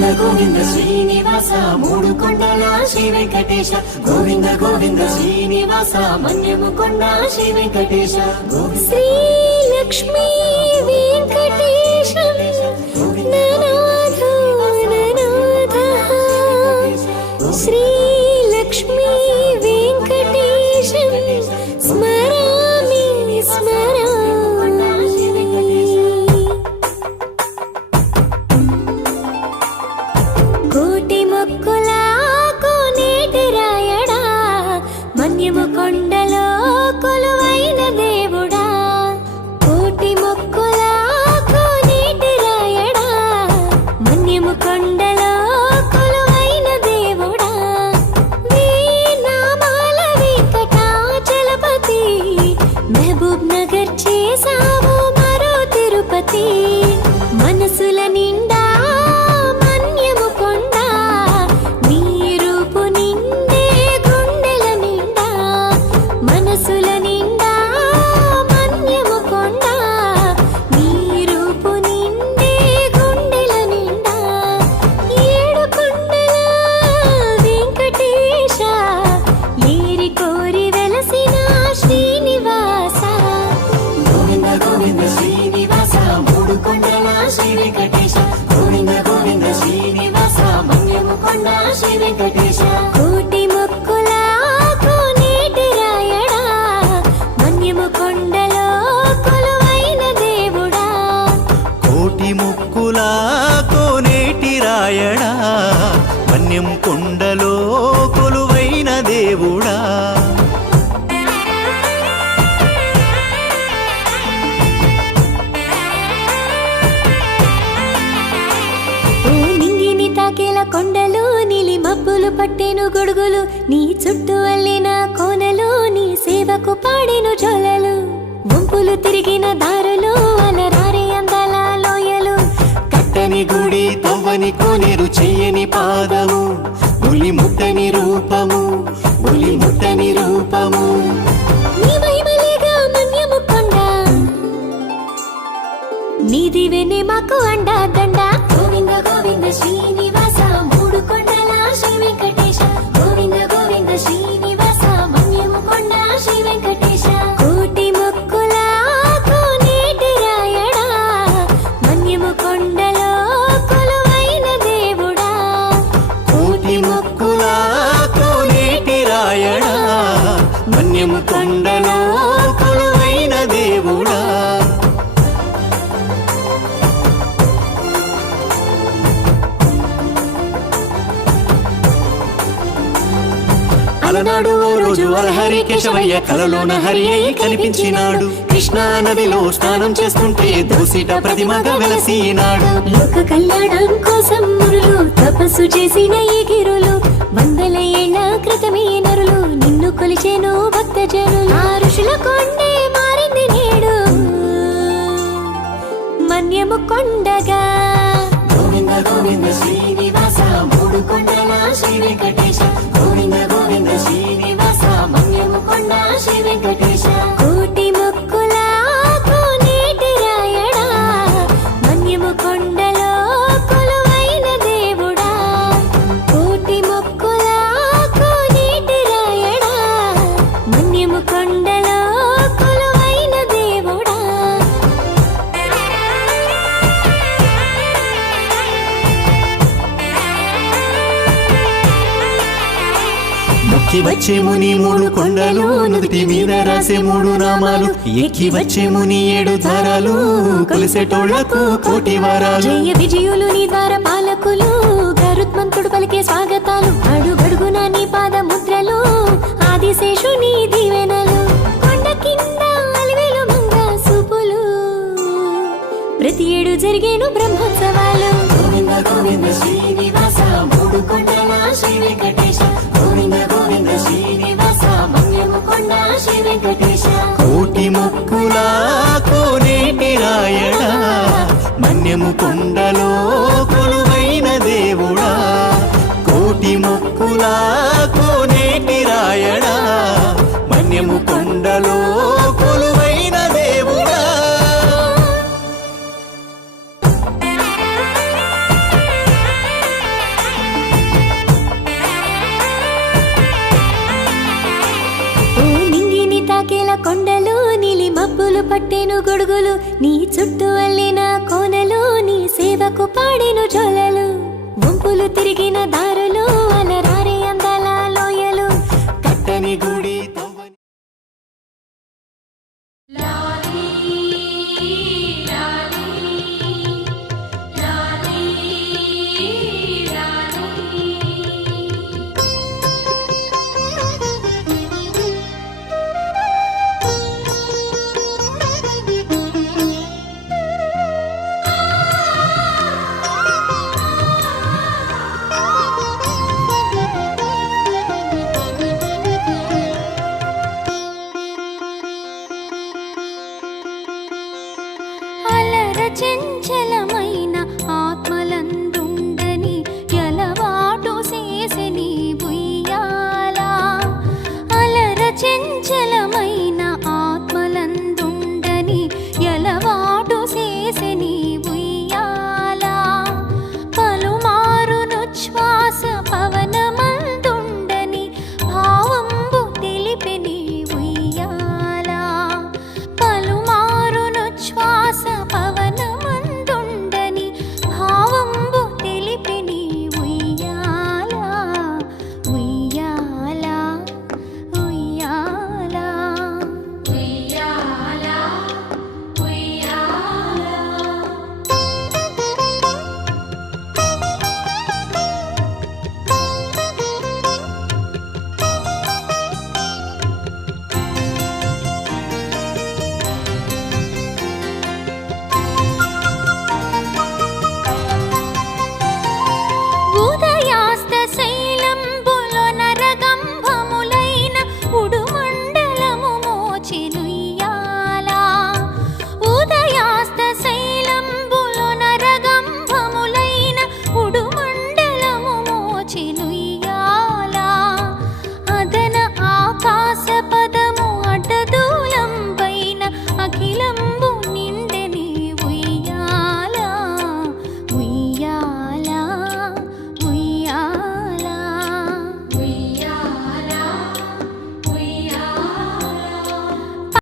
గోవింద గోవింద శ్రీనివాస మూడు కొండల శ్రీ వెంకటేశ గోవింద గోవింద శ్రీనివాస మన్యము కొండ శ్రీ వెంకటేశ శ్రీ లక్ష్మీ వెంకటేశ ననాథ ననాథ శ్రీ లక్ష్మీ వెంకటేశ స్మరామి స్మరామి కోటి మొక్కుల కోనేటి రాయడా మన్యము కొండలో కొలువైన దేవుడా కోటి మొక్కుల కోనేటి రాయడా మన్యము కొండలో కొలువైన దేవుడా నామాల వెంకటాచలపతి మహబూబ్ నగర్ చేసావు మరో తిరుపతి మనసుల నిండా మన్యము కొండ నీ రూపు నిండే గుండెల నిండా మనసుల నిండా మన్యము కొండ నీ రూపు నిండే గుండెల నిండా ఏడు కొండల వెంకటేశ ఏరి కోరి వెలసిన శ్రీనివాస గోవింద గోవింద శ్రీనివాస మూడు కొండల శ్రీ వెంకటేశ గోవింద గోవింద శ్రీనివాస మన్యము కొండ శ్రీ వెంకటేశ కోటి మొక్కుల కోనేటి రాయడా మన్యము కొండలో కొలువైన దేవుడా కోటి ముక్కుల కోనేటి రాయడా మన్యం కొండలో కొలువైన దేవుడా ఓ నింగిని తాకేల కొండలు నీలి మబ్బులు పట్టెను గొడుగులు నీ చుట్టూ అల్లిన కోనలు నీ సేవకు పాడెను జోలలు వంపులు తిరిగిన దారులు అలరారే అందాల లోయలు కట్టని గుడి తవ్వని కోనేరు చెయ్యని పాదము పులి ముట్టని రూపము పులి ముట్టని రూపము నీ మహిమలేగా మన్యము కొండ నీ దివెనే మాకు అండా దండ గోవింద గోవింద శ్రీనివాస మూడు కొండల శ్రీ వెంకటేశ గోవింద గోవింద శ్రీనివాస మన్యము కొండ శ్రీ వెంకటేశ కోటి మొక్కుల కోనేటి రాయడా మన్యము కొండలో కొలువైన దేవుడా కోటి మొక్కుల కోనేటి రాయడా మన్యము కొండలో కొలువైన దేవుడా అలనాడు ఓ రోజు హరి కేశవయ్య కలలోన హరి అయి కనిపించినాడు కృష్ణా నదిలో స్నానం చేస్తుంటే దూసిట ప్రతిమగా వెలసినాడు లోక కళ్యాణం కోసం మురులు తపస్సు చేసిన ఈ గిరులు వందల ఏళ్ల క్రితమే నరులు నిన్ను కొలిచేను భక్త జనులు ఆ ఋషుల కొండే మారింది నేడు మన్యము కొండగా గోవింద గోవింద శ్రీనివాస మూడు కొండల శ్రీ వెంకటేశ గోవింద గోవింద శ్రీనివాస మన్యము కొండ శ్రీ వెంకటేశ కోటి మొక్కుల కోనేటి రాయడా మన్యము కొండలో కొలువైన దేవుడా కోటి మొక్కుల కోనేటి రాయడా మన్యము కొండలో కొలువైన దేవుడా మొక్కి వచ్చేము నీ మూడు కొండలు నుదుటి మీద రాసే మూడు నామాలు ఎక్కి వచ్చేము నీ ఏడు ధారాలు కొలిసేటోళ్లకు కోటి వారాలు జయ విజయులు నీ ద్వార పాలకులు గరుత్మంతుడు పలికే స్వాగతాలు అడుగడుగున నీ పాద ముద్రలు ఆదిశేషుని దీవెనలు కొండ కింద అలివేలు మంగ సూపులు ప్రతి ఏడు జరిగేను బ్రహ్మోత్సవాలు గోవింద గోవింద శ్రీనివాస మూడు కొండల శ్రీ వెంకటేశ గోవింద గోవింద శ్రీనివాస మన్యము కొండ శ్రీ వెంకటేశ కోటి మొక్కుల కోనేటి రాయడా మన్యము కొండలో కొలువైన దేవుడా కోటి మొక్కుల కోనేటి రాయడా మన్యము కొండలో కొలువైన దేవుడా గొడుగులు నీ చుట్టూ అల్లిన కోనలు నీ సేవకు పాడెను జోలలు వంపులు తిరిగిన దారులు అలరారే అందాల లోయలు కట్టని గుడి తవ్వని అలర చెంచల